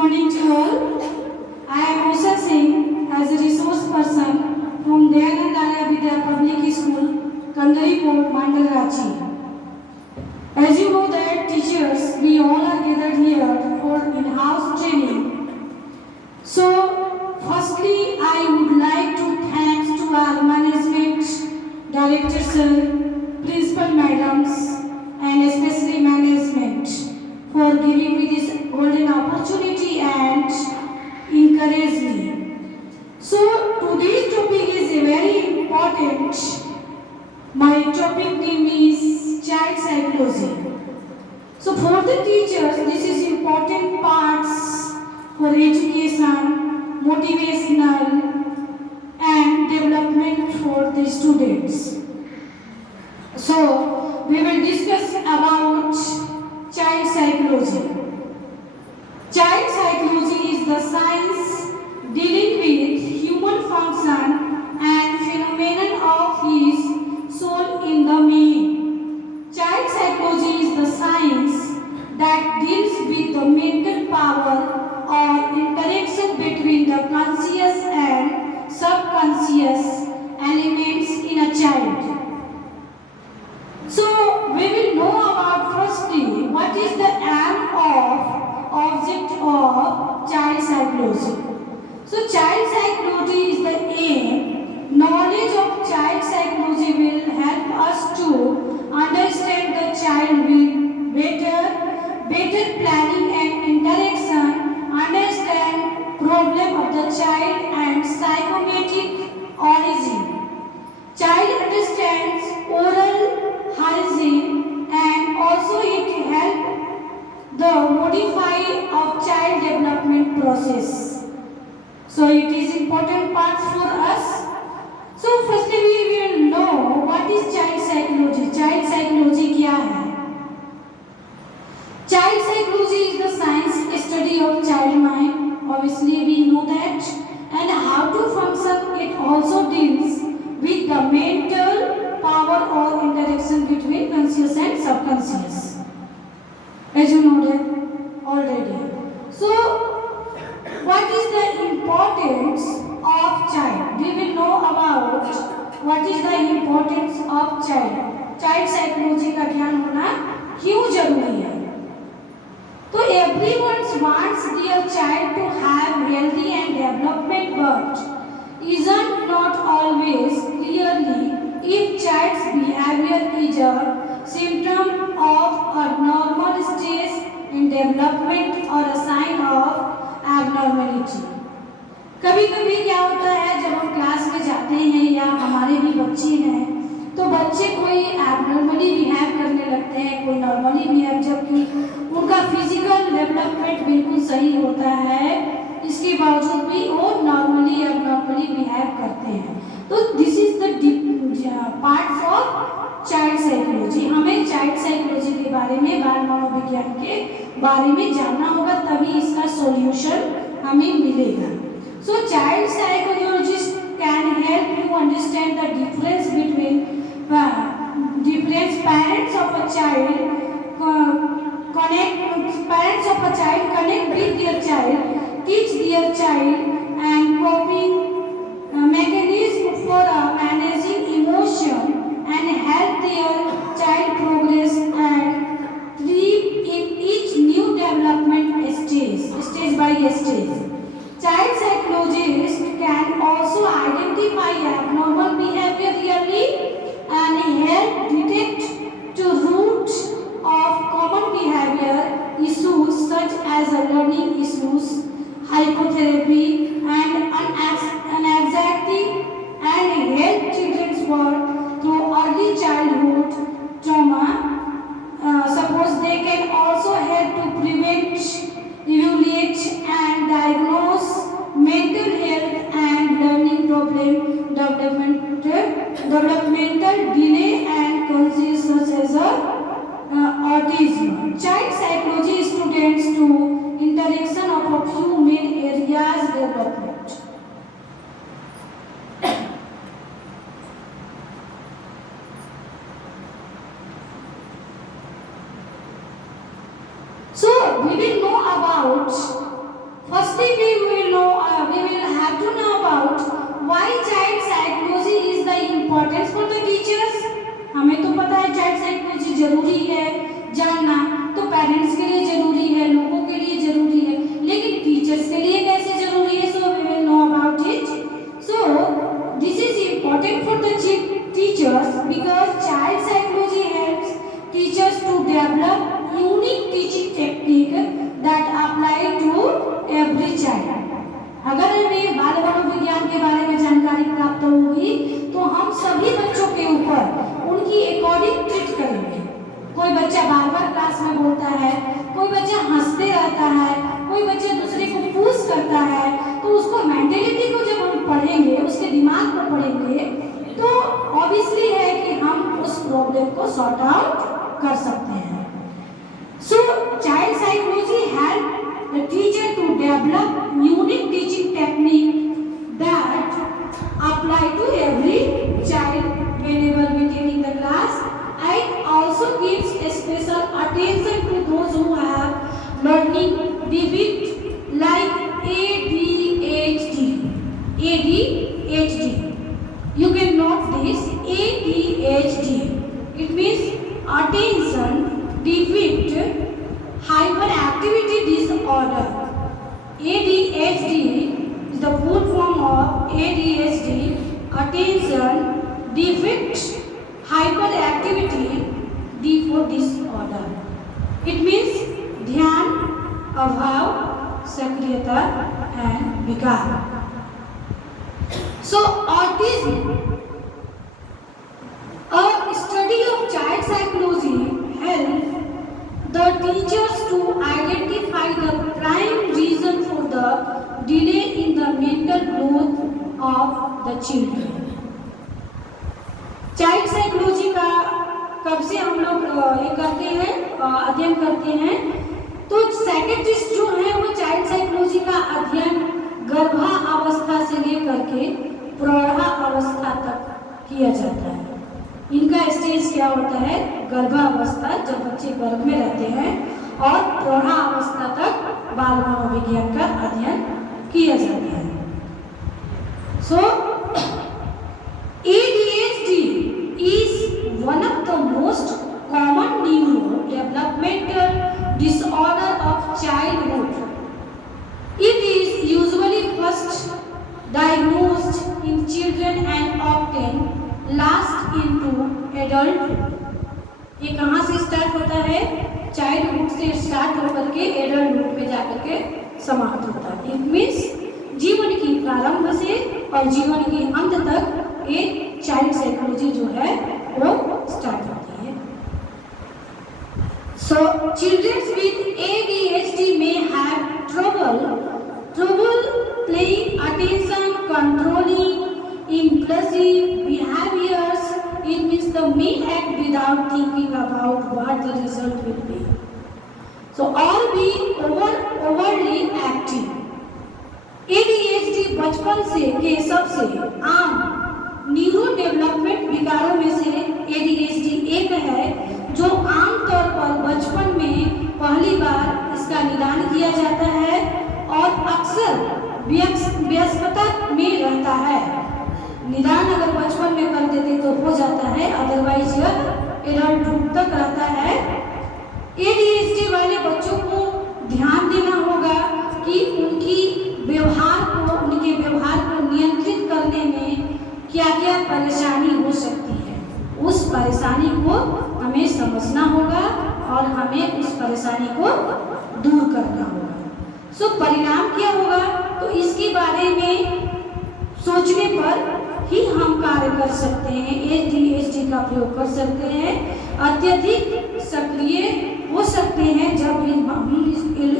morning to all. I am Usha Singh as a resource person from Dayanand Arya Vidya Public School, Kandaripur, Mandal, Ranchi. As you know that teachers, we all are gathered here for in-house training. So, firstly, I would like to thank to our management, director sir, principal madams, and especially management for giving me this golden opportunity and encourage me. So, today's topic is very important. My topic name is child psychology. So for the teachers, this is important parts for education, motivational and development for the students. So we will discuss about child psychology. Child psychology is the science dealing with human function and phenomenon of his soul in the main. Child psychology is the science that deals with the mental power or interaction between the conscious and subconscious elements in a child. So we will know about firstly what is the aim of object of child psychology. So child psychology is the aim. Knowledge of child psychology will help us to understand the child with better planning and interaction, understand problem of the child and psychomotor origin. Child understands oral hygiene and also it helps the modify of child development process. So it is important part for us. So firstly we will know what is child psychology. Child psychology क्या है? Child psychology is the science study of child mind. Obviously we know that. And how to function it also deals with the mental power or interaction between conscious and subconscious. As you know that already. So, what is the importance of child? We will know about what is the importance of child. Child psychology का ज्ञान होना क्यों जरूरी है? तो everyone wants their child to have healthy and development, but isn't not always clearly if child's behavior is a symptom of a normal stage in development or a sign of abnormality. कभी कभी क्या होता है जब हम क्लास में जाते हैं या हमारे भी बच्चे हैं तो बच्चे कोई एबनॉर्मली बिहेव करने लगते हैं, कोई नॉर्मली बिहेव, जबकि उनका फिजिकल डेवलपमेंट बिल्कुल सही होता है, इसके बावजूद भी वो नॉर्मली एबनॉर्मली बिहेव करते हैं. तो this is the parts of child psychology. हमें चाइल्ड साइकोलॉजी के बारे में, बाल मनोविज्ञान के बारे में जानना होगा, तभी इसका सॉल्यूशन हमें मिलेगा. So child psychologist can help you understand the difference between different parents of a child connect with their child, teach their child and coping mechanism for managing emotion and help their child progress and thrive in each new development stage by stage. Child psychologists can also identify abnormal behavior early and help detect the root of common behavior issues such as learning issues, hypotherapy, and anxiety, and help children's work through early childhood trauma. Suppose they can also help to prevent, evaluate, and diagnose mental health and learning problem developmental delay and conditions such as autism. Child psychology students to interaction of a few main areas development. So we will know about obviously we will have to know about why child psychology is the importance for the teachers. हमें तो पता है child psychology जरूरी है जानना, तो पेरेंट्स के लिए जरूरी है, लोगों के लिए जरूरी है, लेकिन टीचर्स के लिए कैसे जरूरी है? So we will know about it. So this is important for the teachers because child psychology helps teachers to develop unique teaching technique that apply to every child. अगर हमें बाल मनोविज्ञान के बारे में जानकारी प्राप्त होगी तो हम सभी बच्चों के ऊपर उनकी अकॉर्डिंग ट्रीट करेंगे. कोई बच्चा बार-बार क्लास में बोलता है, कोई बच्चा हंसते रहता है, कोई बच्चा दूसरे को पुश करता है, तो उसको मेंटालिटी को जब हम पढ़ेंगे, उसके दिमाग को पढ़ेंगे, तो ऑब्वियसली है कि हम उस प्रॉब्लम को सॉर्ट आउट कर सकते हैं. So child psychology help the teacher to develop unique teaching technique that apply to every child whenever we taking the class, and also gives a special attention to those who have learning defect like ADHD. ADHD. You can note this ADHD. It means attention deficit hyperactivity disorder. ADHD is the full form of ADHD, attention deficit hyperactivity disorder. It means ध्यान अभाव, सक्रियता and विकार. So autism, a study of child psychology helps the teachers to identify the prime reason for the delay in the mental growth of the children. Child psychology का कब से हम लोग ये करते हैं, अध्ययन करते हैं, तो साइकियाट्रिस्ट जो है वो चाइल्ड साइकोलॉजी का अध्ययन गर्भावस्था से लेकर के प्रौढ़ावस्था तक किया जाता है. इनका स्टेज क्या होता है? गर्भावस्था, जब बच्चे गर्भ में रहते हैं, और प्रौढ़ावस्था तक बाल मनोविज्ञान का अध्ययन किया जाता है. सो ADHD is one of the most common neurodevelopmental disorder of childhood. It is usually first diagnosed in children and often last into adult. ये कहाँ से स्टार्ट होता है? चाइल्डहुड से स्टार्ट होकर के एडल्टहुड में जाकर के समाप्त होता है. इट मीन्स जीवन की प्रारंभ से और जीवन के अंत तक एक चाइल्ड साइकोलॉजी जो है वो स्टार्ट होती है. So children with ADHD may have trouble paying attention, controlling impulsive behaviors. It means the may act without thinking about what the result will be. So or be overly active. ADHD बचपन से के सबसे आम neuro development विकारों में से ADHD एक है, जो आम तौर पर बचपन में पहली बार इसका निदान किया जाता है और अक्सर व्यस्तता में रहता है. निदान अगर बचपन में कर देते तो हो जाता है, अदरवाइज यह एडल्टहुड तक रहता है. ADHD वाले बच्चों को ध्यान देना होगा कि उनके व्यवहार को नियंत्रित करने में क्या क्या परेशानी हो सकती है. उस परेशानी को हमें समझना होगा और हमें उस परेशानी को दूर करना होगा. सो परिणाम क्या होगा? तो इसके बारे में सोचने पर ही हम कार्य कर सकते हैं, ADHD का प्रयोग कर सकते हैं. अत्यधिक सक्रिय हो सकते हैं जब हम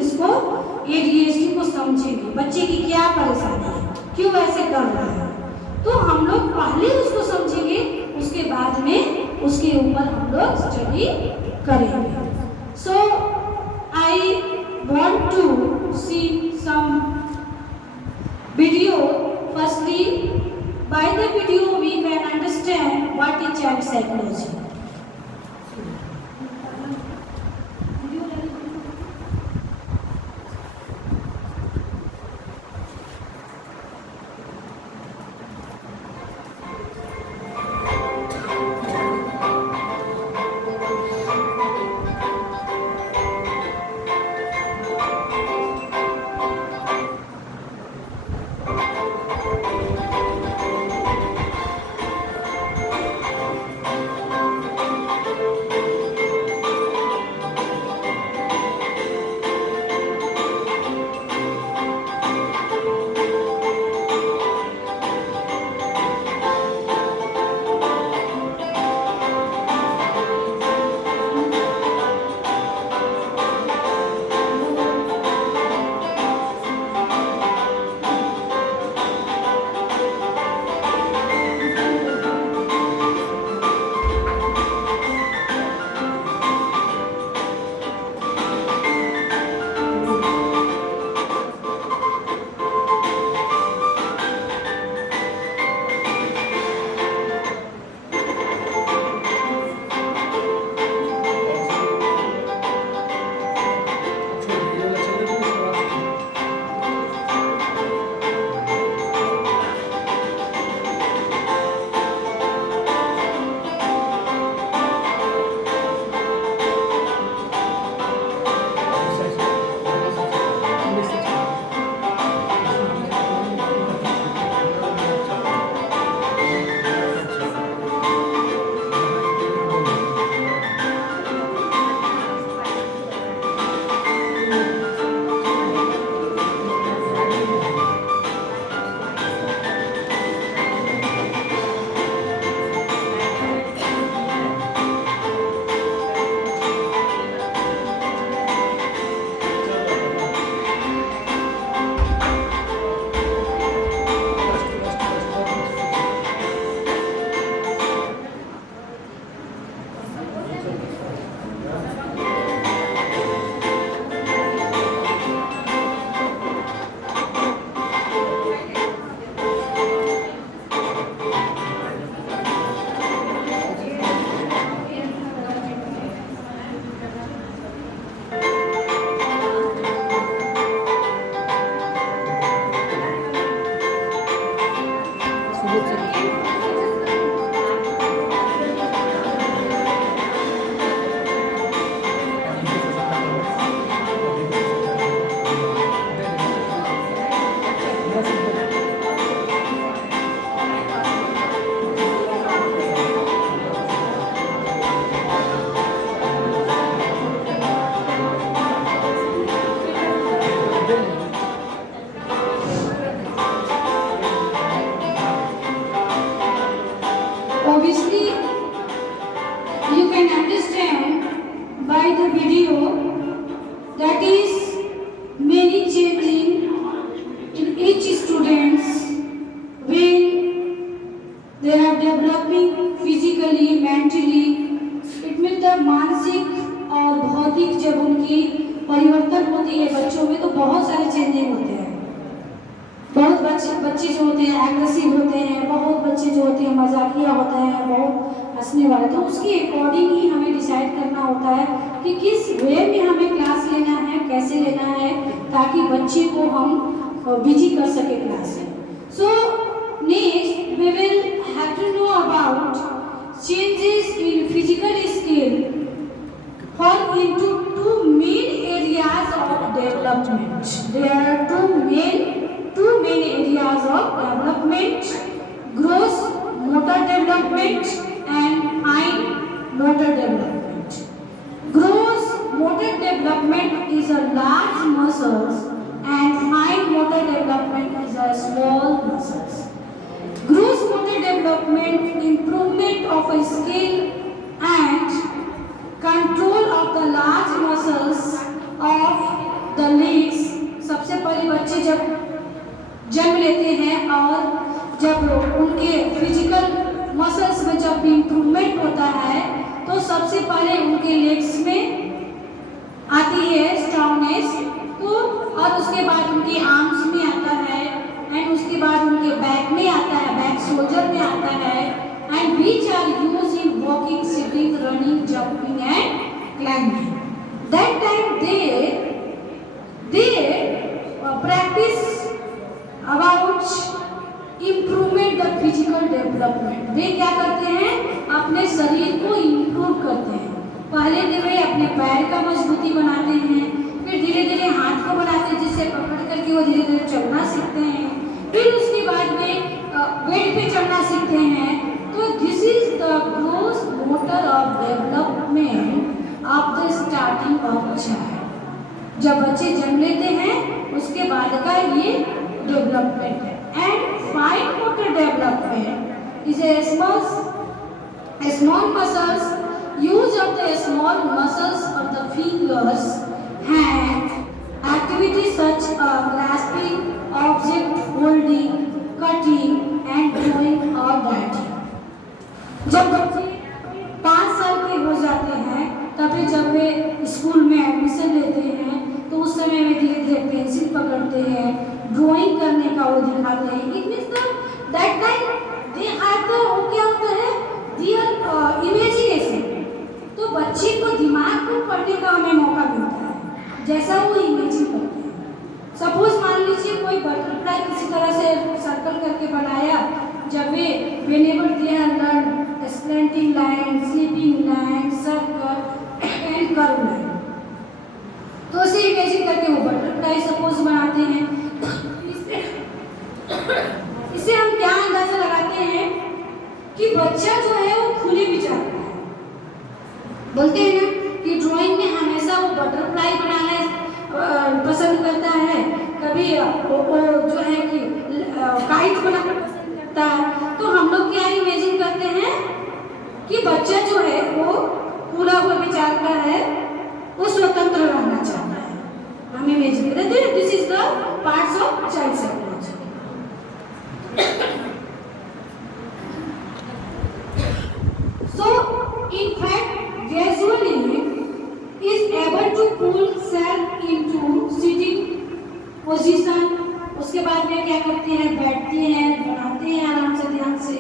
इसको ADHD को समझेंगे, बच्चे की क्या परेशानी है, क्यों ऐसे कर रहा है, तो हम लोग पहले उसको समझेंगे, उसके बाद में उसके ऊपर हम लोग स्टडी करेंगे. So I want to see some video. Firstly by the video we can understand what is child psychology. that is many changing in each students when they are developing physically, mentally. It means the मानसिक और भौतिक जब उनकी परिवर्तन होती है बच्चों में, तो बहुत सारे चेंजिंग होते हैं। बहुत बच्चे जो होते हैं एग्रेसिव होते हैं, बहुत बच्चे जो होते हैं मजाकिया होते हैं, बहुत हंसने वाले। तो उसके अकॉर्डिंग ही हमें डिसाइड करना होता है कि किस वे में हमें क्लास लेना है, कैसे लेना है, ताकि बच्चे को हम बिजी कर सके क्लास में। So next we will have to know about changes in physical skill fall into two main areas of development. There are two main areas of development: gross motor development and fine motor development. Gross motor development is a large muscles and fine motor development is a small muscles. Gross motor development, improvement of a skill and control of the large muscles of the legs. सबसे पहले बच्चे जब जन्म लेते हैं और जब उनके फिजिकल मसल्स में जब इम्प्रूवमेंट होता है, तो सबसे पहले उनके लेग्स में आती है स्ट्रॉन्गनेस, तो और उसके बाद उनके आर्म्स में आता है, एंड उसके बाद उनके बैक में आता है, बैक शोल्डर में आता है, and which are use in walking, sitting, running, jumping and climbing. That time they practice about improvement the physical development. वे क्या करते हैं, अपने शरीर को इम्प्रूव करते हैं. पहले वे अपने पैर का मजबूती बनाते हैं, फिर धीरे धीरे हाथ को बनाते हैं, जिससे पकड़ करके वो धीरे धीरे चलना सीखते हैं, फिर उसके बाद में बेड पे चढ़ना सीखते हैं. तो this is the gross motor of development of the starting of child. जब बच्चे जन्म लेते हैं उसके बाद का ये डेवलपमेंट है. And fine motor development is a small muscles, use of the small muscles of the fingers, hands, activities such as grasping object, holding, cutting and drawing or writing. जब बच्चे 5 साल के हो जाते हैं, तभी जब वे स्कूल में एडमिशन लेते हैं, तो उस समय वे धीरे धीरे पेंसिल पकड़ते हैं, ड्राइंग करने का वो दिखाते हैं. It means that time they have the, वो क्या होता है, देयर इमेजिनेशन. तो बच्चे को दिमाग को पढ़ने का हमें मौका मिलता है, जैसा वो इमेजिन करते हैं. सपोज मान लीजिए कोई बटरफ्लाई किसी तरह से सर्कल करके बनाया, जब वे whenever they are learn slanting line, sleeping line, circle and curve line, तो उसे इमेजिन करके वो बटरफ्लाई सपोज बनाते हैं. इससे हम क्या अंदाजा लगाते हैं कि बच्चा जो है वो खुले विचार है. बोलते हैं ना कि ड्राइंग में हमेशा वो बटरफ्लाई बनाना पसंद करता है, कभी वो जो है कि काइट बनाना पसंद करता है. तो हम लोग क्या इमेजिन करते हैं कि बच्चा जो है वो पूरा हुआ विचार का है, वो स्वतंत्र रहना चाहता है. हम इमेजिन करते हैं. This is the parts of child psychology. So in fact gradually is able to pull self into sitting position. उसके बाद में क्या करते हैं, बैठते हैं, बनाते हैं आराम से, ध्यान से.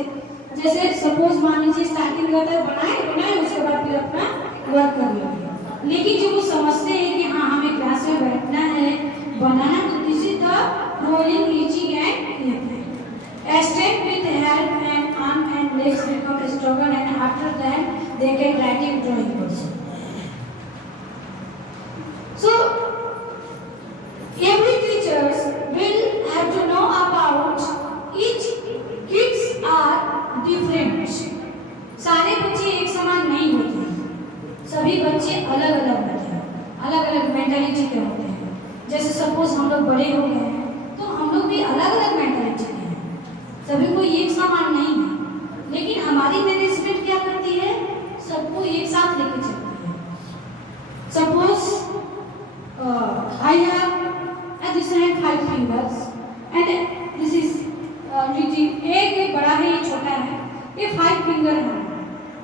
जैसे सपोज मान लीजिए स्टार्टिंग करता है, बनाए उसके बाद फिर अपना वर्क कर लेंगे. लेकिन जो वो समझते हैं कि हाँ हमें क्लास में बैठना है, बनाना, तो this is the rolling, itching and clipping. Step with hand and arm and legs become stronger, and after that they can writing, drawing also. So every teachers will have to know about each kids are different. सारे बच्चे एक समान नहीं होते, सभी बच्चे अलग अलग होते हैं, अलग अलग मेंटालिटी के होते हैं. जैसे सपोज हम लोग बड़े हो गए हैं, तो हम लोग भी अलग अलग मेंटालिटी के हैं, सभी को एक समान नहीं है. लेकिन हमारी मैनेजमेंट क्या करती है, सबको एक साथ लेकर चलती है. Suppose I have at this hand 5 fingers and this is reaching एक बड़ा है, ये छोटा है, ये 5 फिंगर है।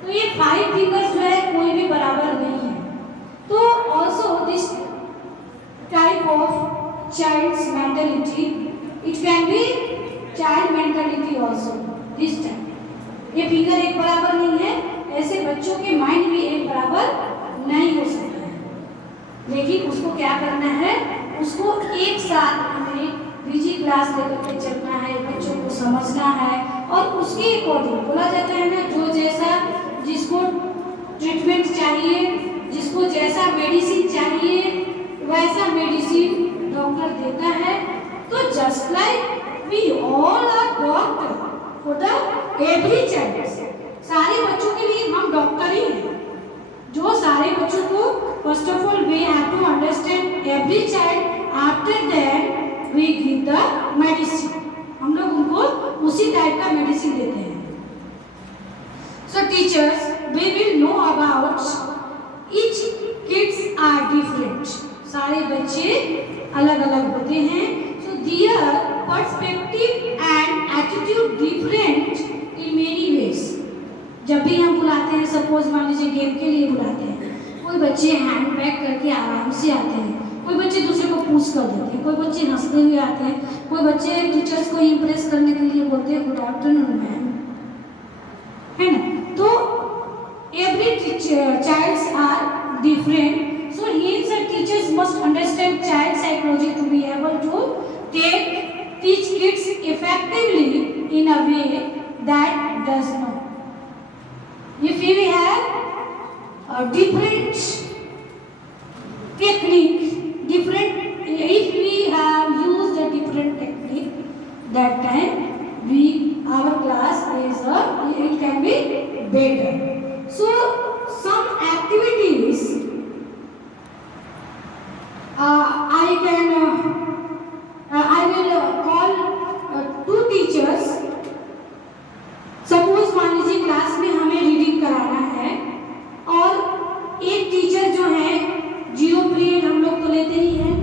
तो ये 5 फिंगर्स जो है कोई भी बराबर नहीं है। तो also this type of child's mentality, it can be child mentality also this time। ये फिंगर एक बराबर नहीं है, ऐसे बच्चों के माइंड भी एक बराबर नहीं हो सकता है। लेकिन उसको क्या करना है, उसको एक साथ हमें बीजी क्लास लेकर के चलना है, बच्चों को समझना है और उसके अकॉर्डिंग बोला जाता है ना, जो जैसा जिसको ट्रीटमेंट चाहिए, जिसको जैसा मेडिसिन चाहिए वैसा मेडिसिन डॉक्टर देता है। तो just like we all are doctor for the every child, सारे बच्चों के लिए हम डॉक्टर ही हैं। जो सारे बच्चों को first of all we have to understand every child, after that we give the medicine. हम लोग उनको उसी टाइप का मेडिसिन देते हैं। So teachers we will know about each kids are different, सारे बच्चे अलग अलग होते हैं। So their perspective and attitude different in many ways. जब भी हम बुलाते हैं, सपोज मान लीजिए गेम के लिए बुलाते हैं, कोई बच्चे हैंड बैग करके आराम से आते हैं, कोई बच्चे दूसरे को पूछ कर देते हैं, कोई बच्चे हंसते हुए आते हैं, कोई बच्चे टीचर्स को इम्प्रेस करने के लिए बोलते हैं गुड आफ्टरनून मैम, है ना। तो every childs are different, so here's the teachers must understand child psychology to be able to teach kids effectively in a way that does not. If we have a different technique, if we have used a different technique, that time our class it can be better. So some activities I will call 2 teachers। Suppose मान लीजिए क्लास में हमें रीडिंग कराना है और एक टीचर जो है, 0 पीरियड हम लोग तो लेते ही हैं,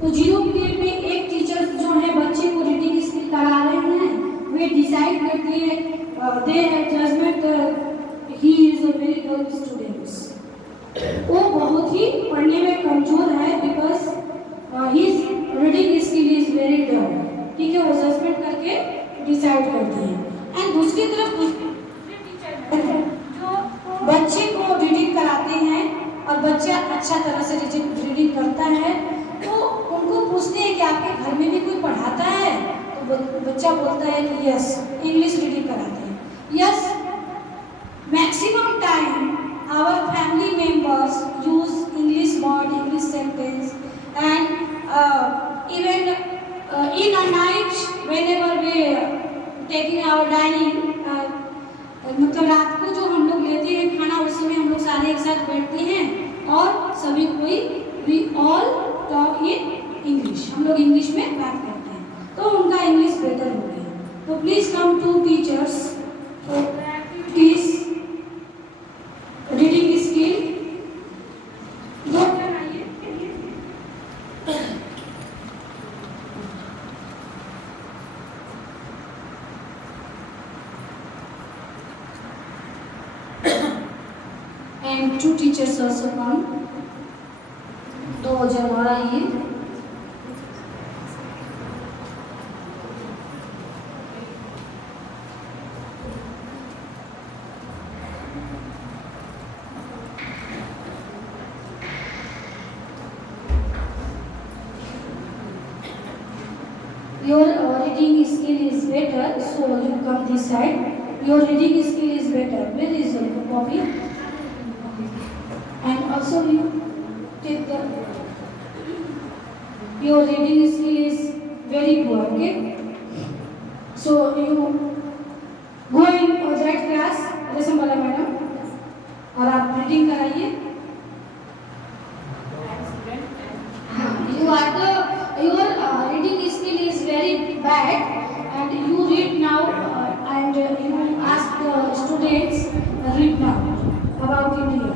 तो 0 पीरियड में एक टीचर जो है बच्चे को रीडिंग स्किल करा रहे हैं, वे डिसाइड करती है, they have judgement he is a very good student, वो बहुत ही पढ़ने में कमजोर है, because his reading skill is very dull, ठीक है, वो जजमेंट करके डिसाइड करती है। एंड दूसरी तरफ दूसरे टीचर जो बच्चे को रीडिंग कराते हैं और बच्चा अच्छा तरह से रीडिंग करता है, तो उनको पूछते हैं कि आपके घर में भी कोई पढ़ाता है, तो बच्चा बोलता है कि यस, इंग्लिश रीडिंग कराते हैं, yes. Maximum time our family members use English word, English sentence and even in a night whenever we taking our dining, मतलब रात को जो हम लोग लेते हैं खाना, उसमें हम लोग सारे एक साथ बैठते हैं और सभी कोई we all talk in English, हम लोग इंग्लिश में बात करते हैं, तो उनका इंग्लिश बेटर हो गया। तो please come to teachers for activities reading skill. And 2 teachers also come, 2 जन और आइए। Your reading skill is better, so you come this side. Your reading skill is better. Where is your copy? And also you take your reading skill is very poor, okay? So you go in that class, Rasambala madam, और आप रीडिंग कराइए। Your reading skill is very bad, and you read now and you ask the students read now about India.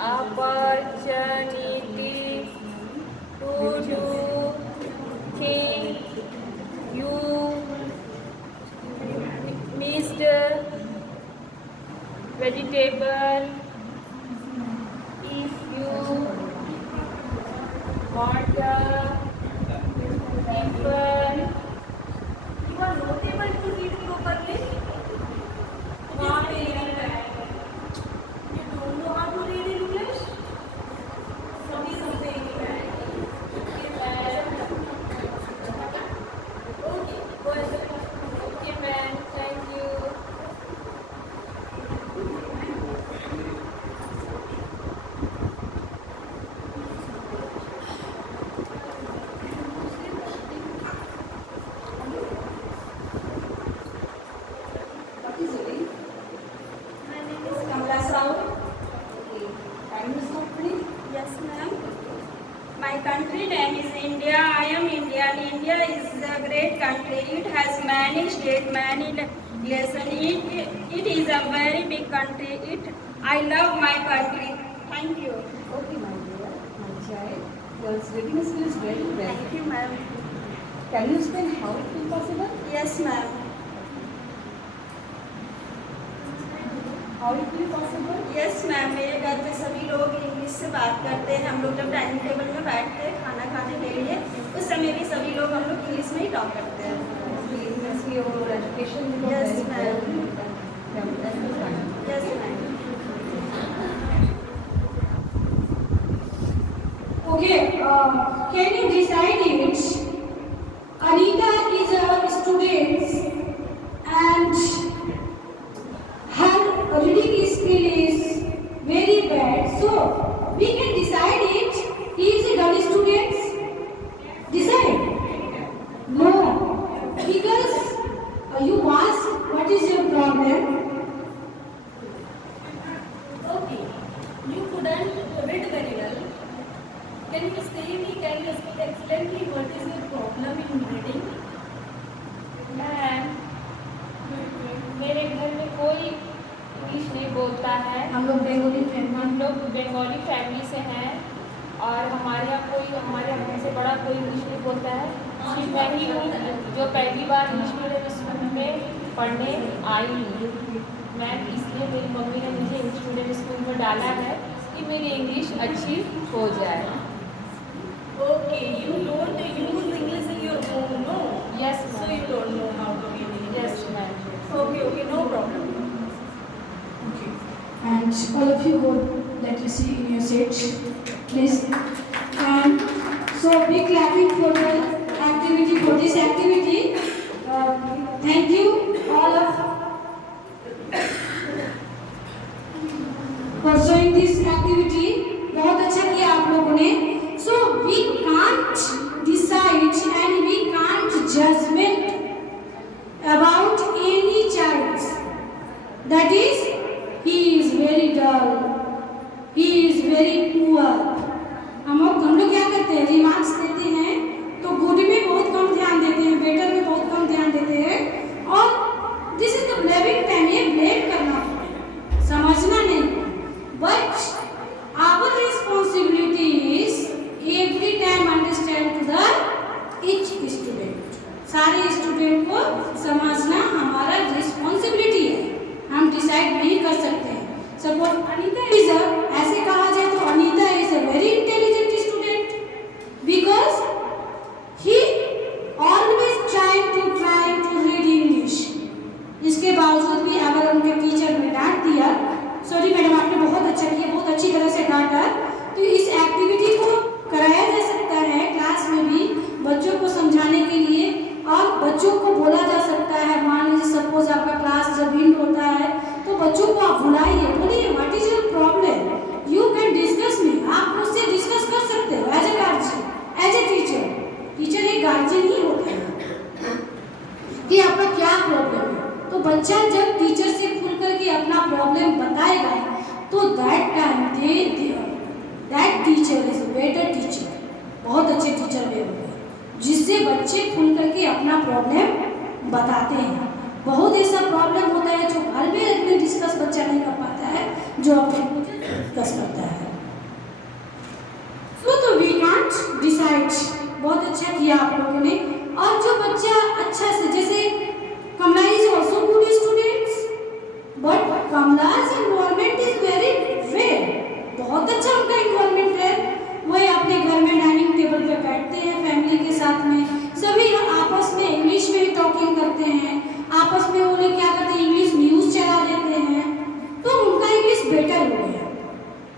opportunity to do things you missed vegetable if you want people You are not able to read properly. It is very bad. You don't know how to read English. So this is very bad. Okay, bad. Okay, go ahead. okay ma'am thank you What is your name? My name is Kamala Saul. Okay. Can you start, please? Yes, ma'am. My country name is India. I am Indian. India is a great country. It has many states, many nations. It is a very big country. I love my country. Thank you. Okay, my dear, my child. Your reading skill is very well. Thank you, ma'am. Can you explain how it is possible? Yes, ma'am. How it is possible? Yes ma'am मेरे घर पे सभी लोग इंग्लिश से बात करते हैं हम लोग जब डाइनिंग टेबल में बैठते हैं खाना खाने के लिए उस समय भी सभी लोग हम लोग इंग्लिश में ही टॉक करते हैं Yes, your education is Yes, very ma'am. well. Yes ma'am Okay, can you decide it? Anita is a student and her reading skill is very bad. So we can decide it. He is a dull student. Decide. No, because you ask what is your problem. Okay, you couldn't read very well. Can you say me, can you explain me what is your problem in reading? Ma'am मेरे घर में कोई इंग्लिश नहीं बोलता है हम लोग Bengali family हम लोग बंगाली फैमिली से हैं और हमारे यहाँ हमसे बड़ा कोई इंग्लिश नहीं बोलता है सिर्फ मैं ही हूँ जो पहली बार इंग्लिश मीडियम स्कूल में पढ़ने आई हूँ मैम इसलिए मेरी मम्मी ने मुझे इंग्लिश मीडियम स्कूल में डाला है कि मेरी इंग्लिश अच्छी हो जाए Okay, you don't use English in your home, no? Yes So you don't know how to read English. Yes ma'am Okay, no problem. and all of you go let me see in your seat please and so big clapping for the activity for this activity thank you all of for showing this activity बहुत अच्छा किया आप लोगों ने so we can't decide and we can't judgment about any child that is he is very dull he is very poor हम लोग क्या करते हैं रिमार्क्स देते हैं तो गुड में बहुत कम ध्यान देते हैं बेटर में बहुत कम ध्यान देते हैं और this is the blaming time ये ब्लेम करना समझना नहीं but our responsibility is every time understand to the each student सारे स्टूडेंट को समझना हमारा रिस्पॉन्सिबिलिटी है हम डिसाइड नहीं कर सकते हैं सपोज अनीता इज ऐसे कहा जाए तो Anita is a very intelligent student because he always trying to read English इसके बावजूद भी अगर उनके टीचर ने डांट दिया सॉरी मैडम आपने बहुत अच्छा किया बहुत अच्छी तरह से डांटा तो इस एक्टिविटी को कराया जा सकता है क्लास में भी बच्चों को समझाने के लिए और बच्चों को बोला जा सकता है मान लीजिए सपोज आपका क्लास जब हिंड होता है तो बच्चों को आप बुलाइए बोलिए what is your problem you can discuss me आप मुझसे डिस्कस कर सकते हो as a guardian as a teacher एक गार्जियन ही होता है कि आपका क्या प्रॉब्लम है तो बच्चा जब टीचर से खुल करके अपना प्रॉब्लम बताएगा तो that time that teacher is better teacher बहुत अच्छे टीचर वे होंगे जिससे बच्चे खुल करके अपना प्रॉब्लम बताते हैं बहुत ऐसा प्रॉब्लम होता है जो घर में डिस्कस बच्चा नहीं कर पाता है जो अपने डिस्कस करता है राइट, बहुत अच्छा किया आप लोगों ने। और जो बच्चा अच्छा से, जैसे Kamala is also good students, but Kamala's environment is very well, बहुत अच्छा उनका इन्वायरमेंट है। वो अपने घर में डाइनिंग टेबल पे बैठते हैं फैमिली के साथ में, सभी आपस में इंग्लिश में ही टॉकिंग करते हैं, आपस में वो लोग क्या करते हैं, इंग्लिश न्यूज चला देते हैं, तो उनका इंग्लिश बेटर हो गया।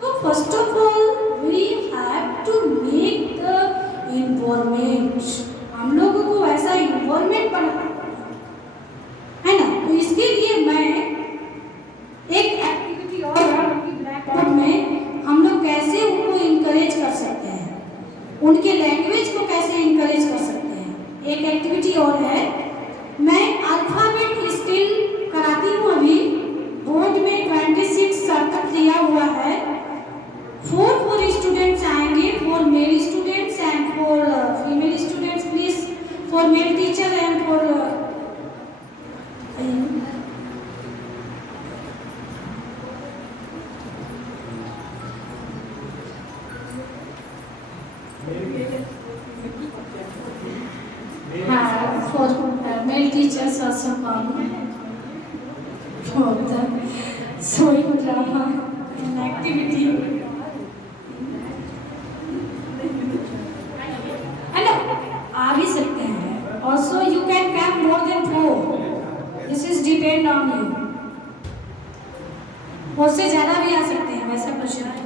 तो first of all we have to make the environment, हम लोगों को ऐसा इन्वायरमेंट बनाना है ना। तो इसके लिए मैं एक एक्टिविटी और ब्लैक बोर्ड में हम लोग कैसे उनको इनकरेज कर सकते हैं, उनके लैंग्वेज को कैसे इनकरेज कर सकते हैं। एक एक्टिविटी और है, मैं अल्फाबेट स्किल कराती हूँ अभी। बोर्ड में 26 सर्कल दिया हुआ है, 4 स्टूडेंट्स आएंगे, 4 male students and 4 female students, please for male teacher and for male teachers also come for the sewing drama and activity. And आ भी सकते हैं. Also you can come more than 4. This is depend on you. उससे ज़्यादा भी आ सकते हैं, वैसा प्रश्न है.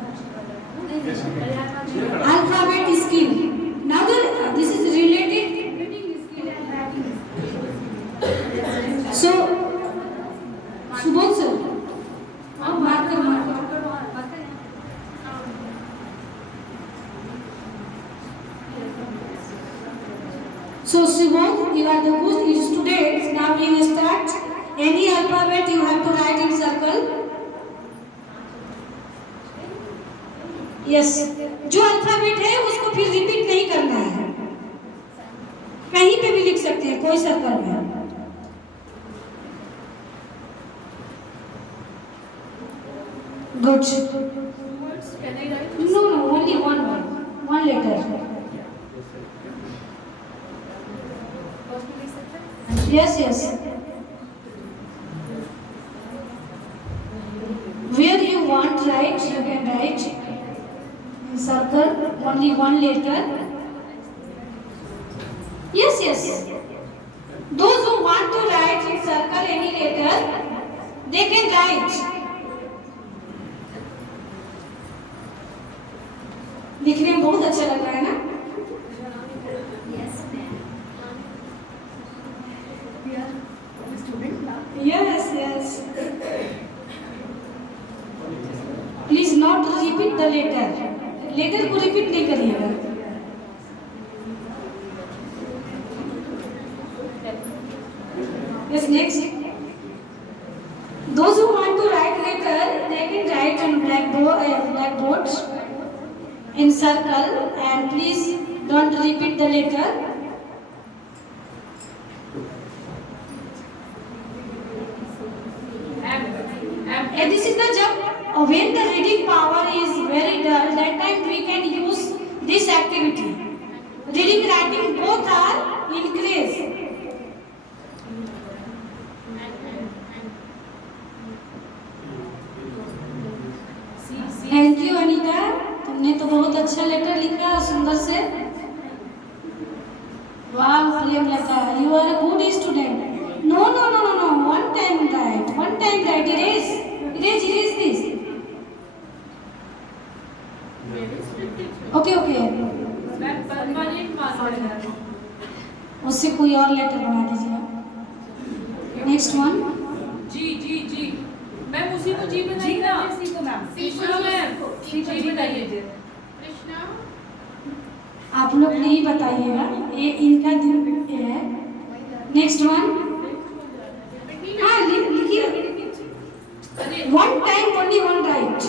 Alphabet skill. Now this is related. So, Subodh सर, आप बात करो. So, Subodh, you are the good students. Now we will start. Any alphabet you have to write in circle. Yes. जो अल्फाबेट है उसको फिर रिपीट नहीं करना है. कहीं पे भी लिख सकते हैं, कोई सर्कल में. Good. Can I write? No, only one word, one letter. Yes. Where you want write, you can write. In circle, only one letter. Yes. Those who want to write in circle any letter, they can write. लिखने में बहुत अच्छा लग रहा है ना? Yes. Please not repeat the letter. Letter को repeat नहीं करिएगा. Yes, next. Those who want to write letter, they can write on blackboard in circle, and please don't repeat the letter. And this is the job when the reading power is very dull, that time we can use this activity. Reading, writing both are increased. Thank you Anita, तुमने तो बहुत अच्छा letter लिखा, सुंदर से. वाह Priyamlata, you are a good student. No. One time write. Erase this. Okay. उससे कोई और लेटर बना दीजिए. Next one. जी मैम, उसी को जी बताइए ना. कृष्णा मैम, जी बताइए. आप लोग नहीं बताइएगा, ये इनका दिन है. Next one. हाँ लिखिए. One time only one right,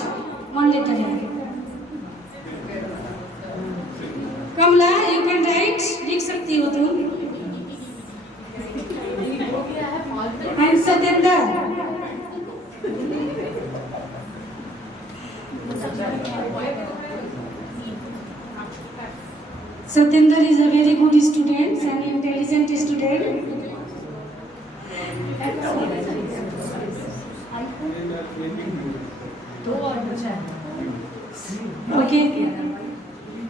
one letter है. कमला, यू कैन राइट, लिख सकती हो तुम. And Satendra. Satyendra is a very good student and intelligent student. Okay.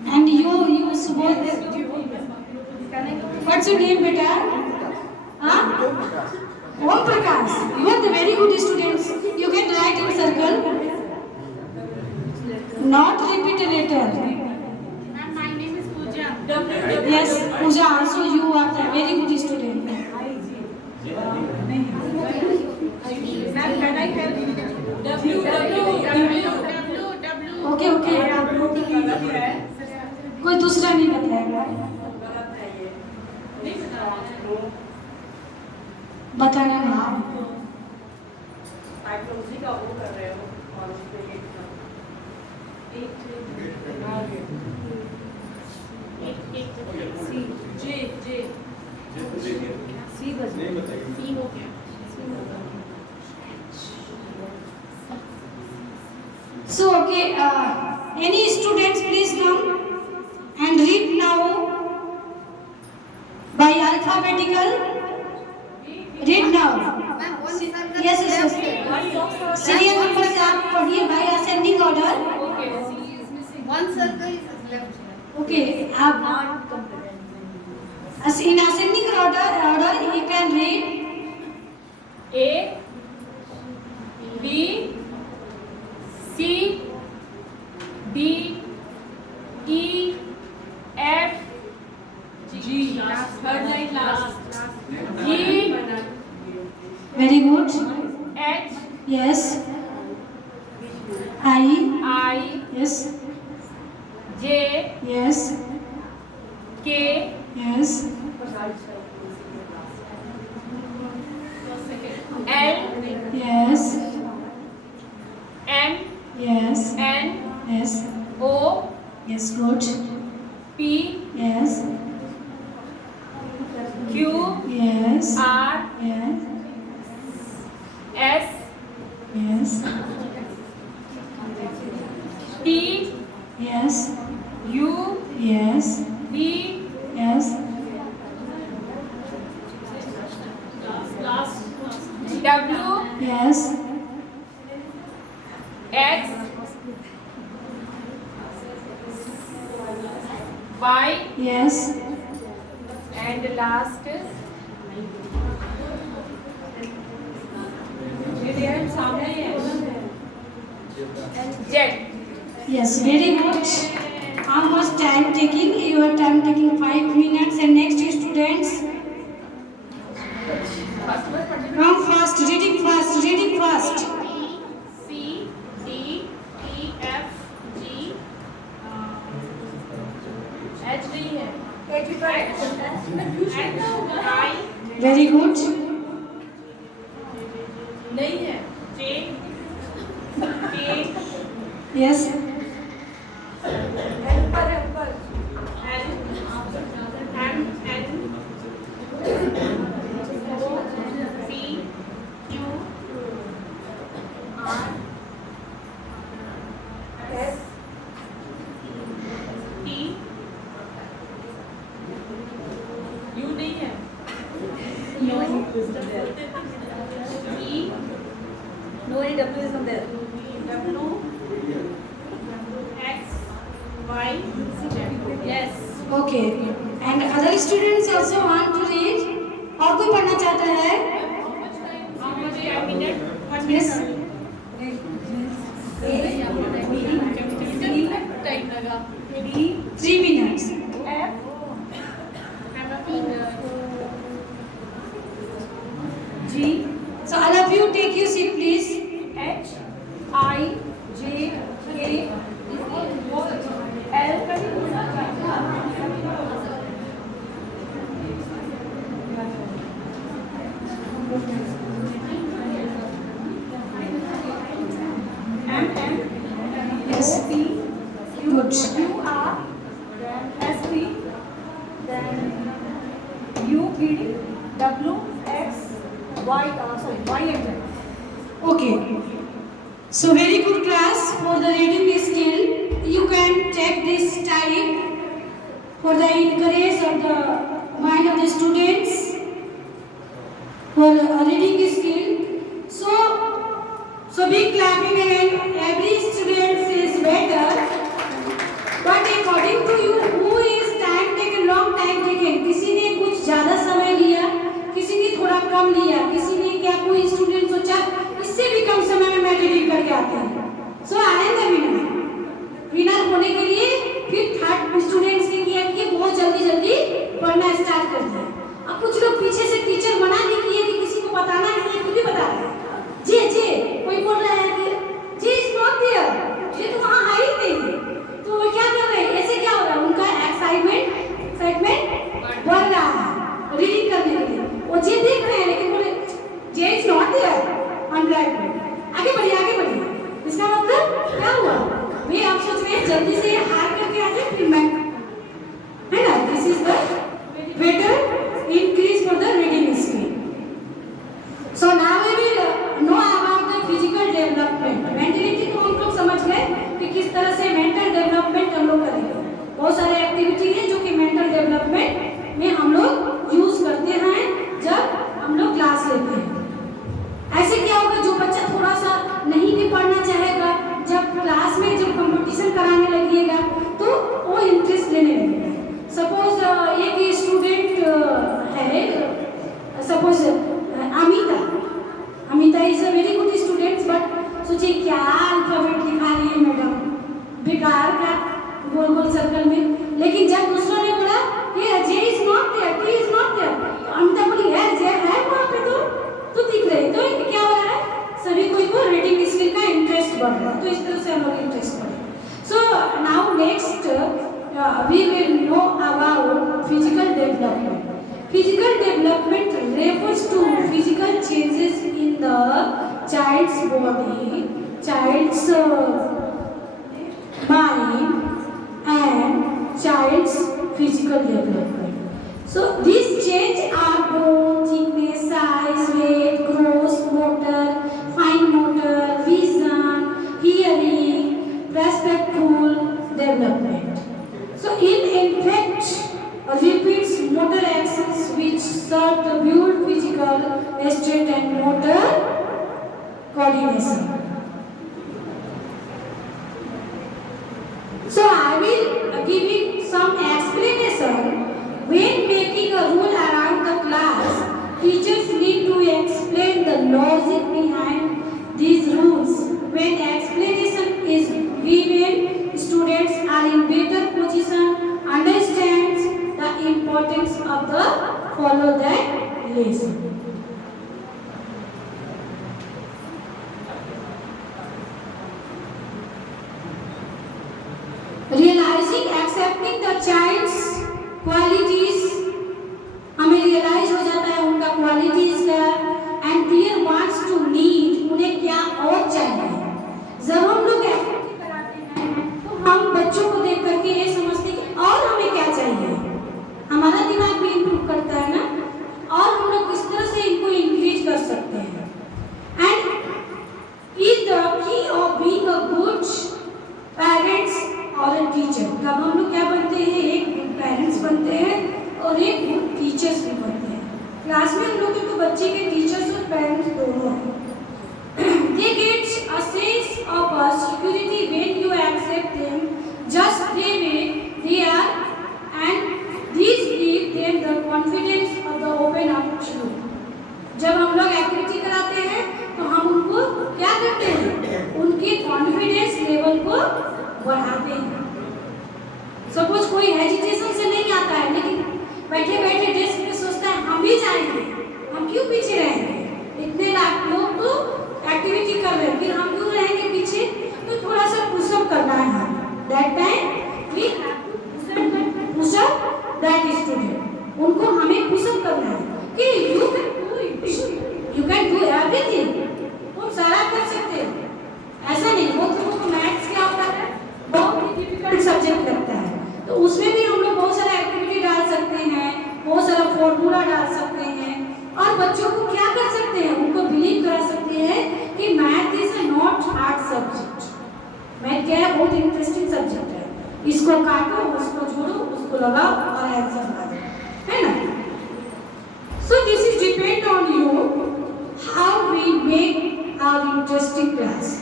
And you Subodh. What's your name, beta? Huh? Om Prakash. You are the very good students. You can write in circle. Not repeat a letter. My name is Pooja. Yes, Pooja. Also, you are the very good student. Ma'am, can I help you? Okay, okay. कोई दूसरा नहीं बताएगा? बताना नहीं। साइकोलॉजी का वो कर रहे हो और उस पे So, okay, any students please come and read now by alphabetical. Read now. Yes, yes, yes. Serial number से आप पढ़िए by ascending order. One circle is left. Okay, आप in ascending order you can read A, B, C, D, E, F, G. Third line last. G, very good. H, Yes. I. Yes. J, Yes. K, Yes. L, Yes. M, Yes. N, Yes. O, Yes. Good. P, Yes. Q, Yes. R, Yes. S, Yes. T, Yes. U, Yes. V, Yes. W, Yes. X, Y, Yes. and last Z. Yes. Very good. How much time taking? Your time taking 5 minutes. And next students, come fast. Reading fast. Reading fast. C, D, E, F, G, H नहीं है. H I Very good. नहीं है. J, K, Yes. L, M, N, O, P, Q, R, S, T, U नहीं है. U, E, No, any W is not there. W, X, Y, Z. Yes. Okay. And other students also want to read. और कोई पढ़ना चाहता है? How much minute? Yes. Time लगा. 3 minutes. F, G. So all of you take your seat, please. H, I, J, K, L, M, yes. P, Good. Q, R, S, T, then U, V, W, X, Y, Y and Z. Okay. So very good class for the reading skill. You can take this time for the encourage of the mind of the students for reading skill. So big clapping and every student is better. But according to you, who is time taken, long time taken? किसी ने कुछ ज़्यादा समय लिया, किसी ने थोड़ा कम लिया, किसी ने क्या कोई स्टूडेंट सोचा इससे भी कम समय में मैं रीडिंग करके आते हैं. So I am the winner. Winner होने के लिए फिर थर्ड स्टूडेंट्स ने किया कि बहुत जल्दी पढ़ना स्टार्ट कर दिया. अब कुछ लोग पीछे से टीचर मना नहीं किए कि किसी को बताना नहीं है, खुद ही बता रहे हैं. जी कोई बोल रहा है कि जी इज नॉट देयर, ये तो वहाँ है ही नहीं. तो वो क्या कर रहे हैं, ऐसे क्या हो रहा है, उनका एक्साइटमेंट बढ़ रहा है रीडिंग करने के लिए. वो जी देख रहे हैं लेकिन बोले जी इज नॉट देयर, अनराइट. आगे बढ़िए. इसका मतलब क्या हुआ, वे आप सोच रहे हैं जल्दी से हार करके आ जाए फिर मैं, है ना. This is the better increase for the reading skill. So now we will know about the physical development. Mentality को हम लोग समझ गए कि किस तरह से mental development हम लोग करेंगे. बहुत सारे एक्टिविटी हैं जो कि mental development में हम लोग यूज करते हैं जब हम लोग क्लास लेते हैं. ऐसे क्या होगा, जो बच्चा थोड़ा सा नहीं भी पढ़ना चाहेगा, जब क्लास में जब कंपटीशन कराने लगिएगा तो वो इंटरेस्ट लेने लगेगा. सपोज एक स्टूडेंट है, सपोज Amita is a very good student, but सोचिए क्या अल्फाबेट लिखा रही है मैडम, बेकार का गोल सर्कल में. लेकिन जब दूसरों ने बोला ये J is not there, T is not there, Amita बोली है जे है वहाँ पे तो दिख रही. तो क्या हो रहा है, सभी कोई को रीडिंग स्किल का इंटरेस्ट बढ़ रहा है. तो इस तरह से हम लोग इंटरेस्ट बढ़े. So now next we will know about physical development. Physical development refers to physical changes in the child's body, child's mind and child's physical development. So these changes are bone thickness, size, weight, growth, motor, fine motor, vision, hearing, perceptual development. So in fact repeats motor actions which serve to build physical strength and motor coordination. So I will give you some explanation. When making a rule around the class, teachers need to explain the logic behind these rules. When explanation is given, students are in better position, understands the importance of the follow that lesson. Realizing, accepting the child's qualities, हमें realise हो जाता है उनका qualities का, and clear wants to need, उन्हें क्या और चाहिए. जब हम लोग एक्टिविटी कराते हैं तो हम बच्चों को देख करके ये समझते हैं कि और हमें क्या चाहिए. हमारा दिमाग भी इम्प्रूव करता है ना, और हम लोग किस तरह से इनको इंक्रीज कर सकते हैं. And is the key of being a good parents और अ टीचर. कब हम लोग क्या बनते हैं, एक गुड पेरेंट्स बनते हैं और एक गुड टीचर्स भी बनते हैं. क्लास में हम लोग तो बच्चे के टीचर्स और पेरेंट्स दोनों हैं. They get a sense of security when you accept them just the way they are, and this gives them the confidence of the open up to you. जब हम लोग एक्टिविटी कराते हैं तो हम उनको क्या करते हैं, उनके कॉन्फिडेंस लेवल को बढ़ाते हैं. सपोज कोई हेजिटेशन से नहीं आता है, लेकिन बैठे बैठे डेस्क पे सोचता है हम भी जाएंगे, हम क्यों पीछे रहेंगे, इतने लोग तो एक्टिविटी कर रहे हैं, फिर हम क्यों रहेंगे पीछे. तो थोड़ा सा पुशअप करना है. That time we push up that student, उनको हमें पुशअप करना है कि यू कैन डू एवरीथिंग, तुम सारा कर सकते हो. ऐसा नहीं, वो तुमको मैथ्स क्या होता है, बहुत ही डिफिकल्ट सब्जेक्ट लगता है, तो उसमें भी हम लोग बहुत सारा एक्टिविटी डाल सकते हैं, बहुत सारा फॉर्मूला डाल सकते हैं, और बच्चों को क्या कर सकते हैं, उनको बिलीव करा सकते हैं कि math is not hard subject. Math क्या है, बहुत इंटरेस्टिंग सब्जेक्ट है. इसको काटो, उसको जोड़ो, उसको लगाओ और आंसर आ जाए, है ना? So this is depend on you how we make our interesting class.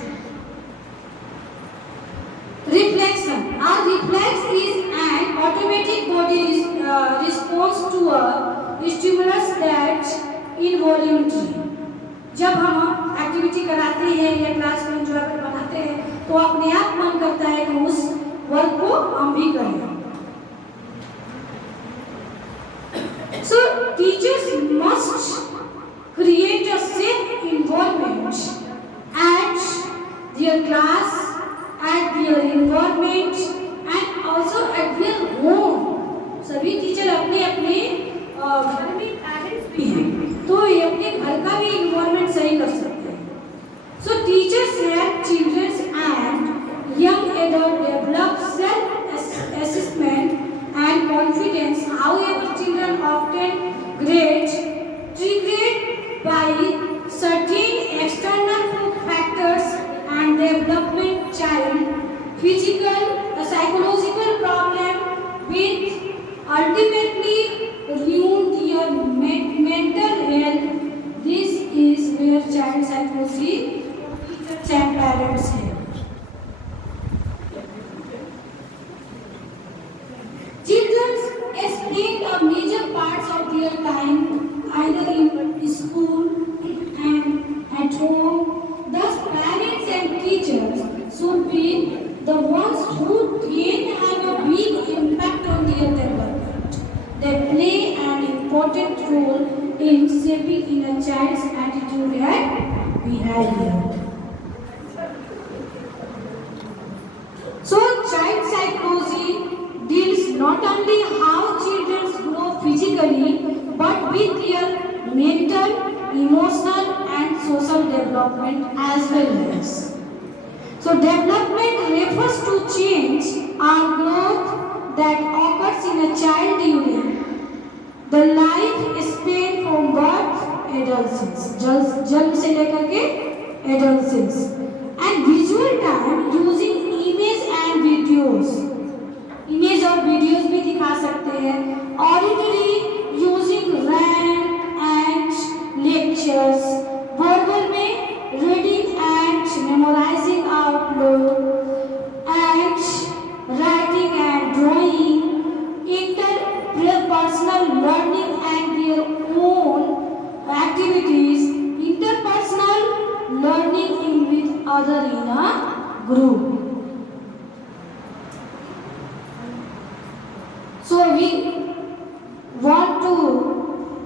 Reflection. Our reflex is an automatic body response to a stimulus that involuntary. जब हम एक्टिविटी कराते हैं या क्लास को एंजॉयबल बनाते हैं तो अपने आप मन करता है कि उस वर्क को हम भी करें. So teachers must create a safe environment at their class, at their environment and also at their home. सभी टीचर अपने अपने घर में पेरेंट्स भी हैं तो ये अपने घर का भी environment सही कर सकते हैं. So teachers help children and young adults develop self-assessment and confidence. However, children often get triggered by certain external factors and development child physical, psychological problem with ultimately ruin their mental health. This is where child psychology teachers and parents help. Children spend a major parts of their time either in school and at home. Thus, parents and teachers should be the ones who can have a big impact on their development. They play an important role in shaping in a child's attitude and behavior. So, child psychology deals not only how children grow physically but with their mental, emotional and social development as well as. So development refers to change or growth that occurs in a child during the life span from birth adolescence, जन्म से लेकर के adolescence, and visual time using image and videos. Image और videos भी दिखा सकते हैं. Auditory using ram and lectures. Verbal में reading and memorising out loud and writing and drawing. Interpersonal learning and their own activities. Interpersonal learning with other in a group. So we want to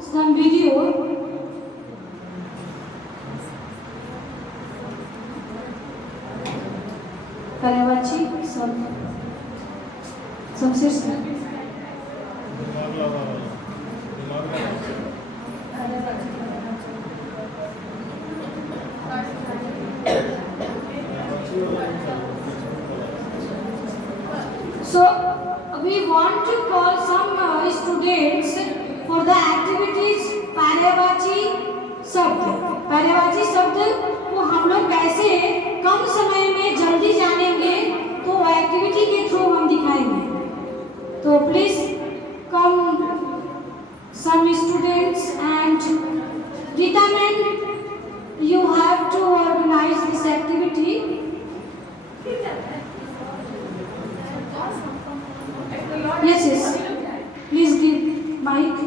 some video. Karawachi, some system. So we want to call some students for the activities पर्यायवाची शब्द. पर्यायवाची शब्द को हम लोग कैसे कम समय में जल्दी जानेंगे तो एक्टिविटी के थ्रू हम दिखाएंगे. तो please come some students and Rita ma'am, you have to organize this activity. Yes. Please give mic.